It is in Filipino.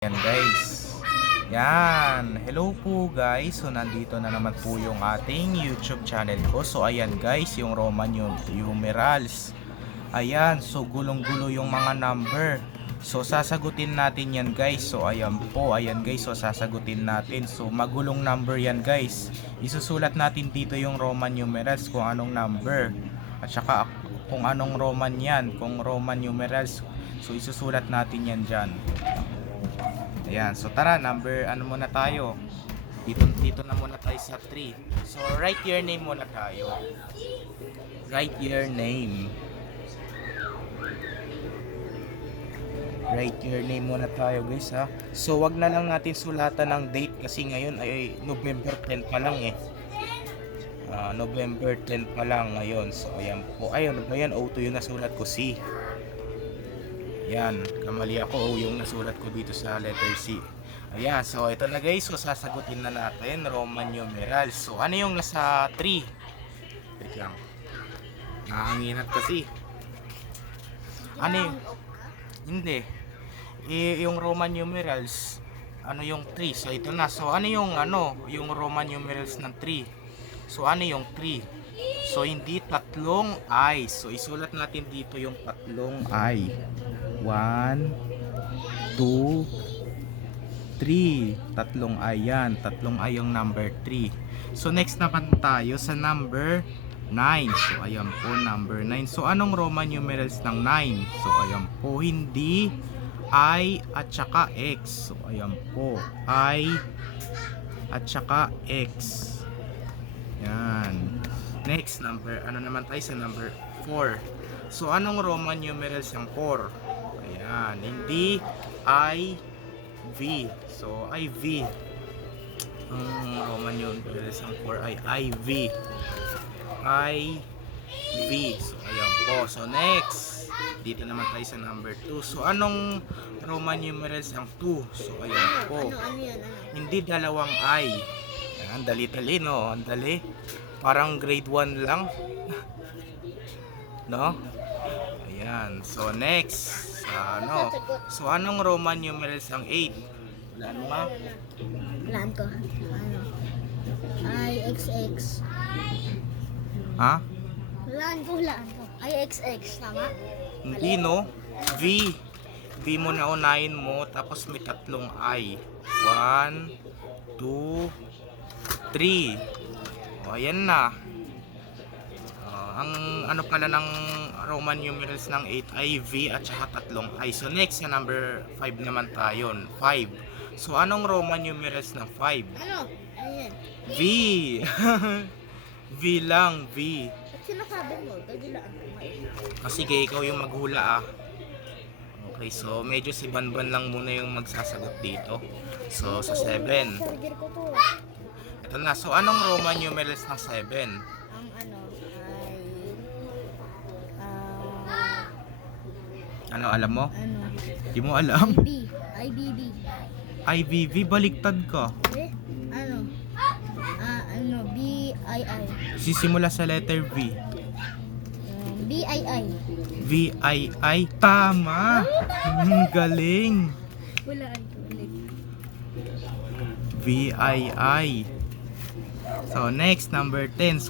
Yan guys. Yan. Hello po guys. So nandito na naman po yung ating YouTube channel ko. So ayan guys, yung Roman numerals. Ayan, so gulong-gulo yung mga number. So sasagutin natin yan guys. So ayan po, ayan guys. So sasagutin natin. So magulong number yan guys. Isusulat natin dito yung Roman numerals kung anong number. At saka kung anong Roman yan, kung Roman numerals. So isusulat natin yan dyan. Ayan, so tara, ano muna tayo. Dito na muna tayo sa 3. So write your name muna tayo. Write your name. Write your name muna tayo guys ha. So wag na lang natin sulatan ng date kasi ngayon ay November 10 pa lang eh. November 10 pa lang ngayon. So ayan po. Ayun, ano ba yan? O2 yung nasulat ko, C. Yan, kamali ako yung nasulat ko dito sa letter C. Ayan, so ito na guys. So sasagutin na natin Roman numerals. So ano yung nasa 3? Wait lang. Nahanginat kasi. Ano yung? Hindi. Yung Roman numerals, ano yung 3? So ito na. So ano yung Roman numerals ng 3? So ano yung 3? So hindi tatlong I. So isulat natin dito yung tatlong I. 1, 2, 3. Tatlong I yan. Tatlong I yung number 3. So next naman tayo sa number 9. So ayan po, number 9. So anong Roman numerals ng 9? So ayan po, hindi I at saka X. So ayan po, I at saka X. Yan. Next number, ano naman tayo sa number 4. So anong Roman numerals ng 4? Ayan, hindi I, V. So IV. Ang Roman numerals ng 4 ay IV. IV. So ayan po. So next, dito naman tayo sa number 2. So anong Roman numerals ng 2? So ayan po. Ano yan? Hindi dalawang I. Ayan, dali-dali no. Ang dali. Parang grade 1 lang. No? Ayan. So next, so anong Roman numerals ang 8? Wala ma? Laan ko. IXX. Ha? Laan ko. IXX. Tama? Hindi no. V. V mo na unahin mo. Tapos may tatlong I. 1, 2, 3. O ayan na. Ang ano pala ng Roman numerals ng 8 ay V at saka tatlong I. So next sa number 5 naman tayo. 5. So anong Roman numerals ng 5? Ano? Ayan. V. V lang, V. Ba't sinasabi mo? Kagilaan ko. Sige, ikaw yung maghula ah. Okay, so medyo si Banban lang muna yung magsasagot dito. So sa 7. Charger ko to. Ito na. So anong Roman numerals ng 7? Ang ano ay... Ano, alam mo? ano? Di mo alam? IBB. IVV, baliktad ka. Eh? Ano? BII. Sisimula sa letter V. BII. VII. Tama! Galing! Walaan ko ulit. VII. So, next, number 10. So,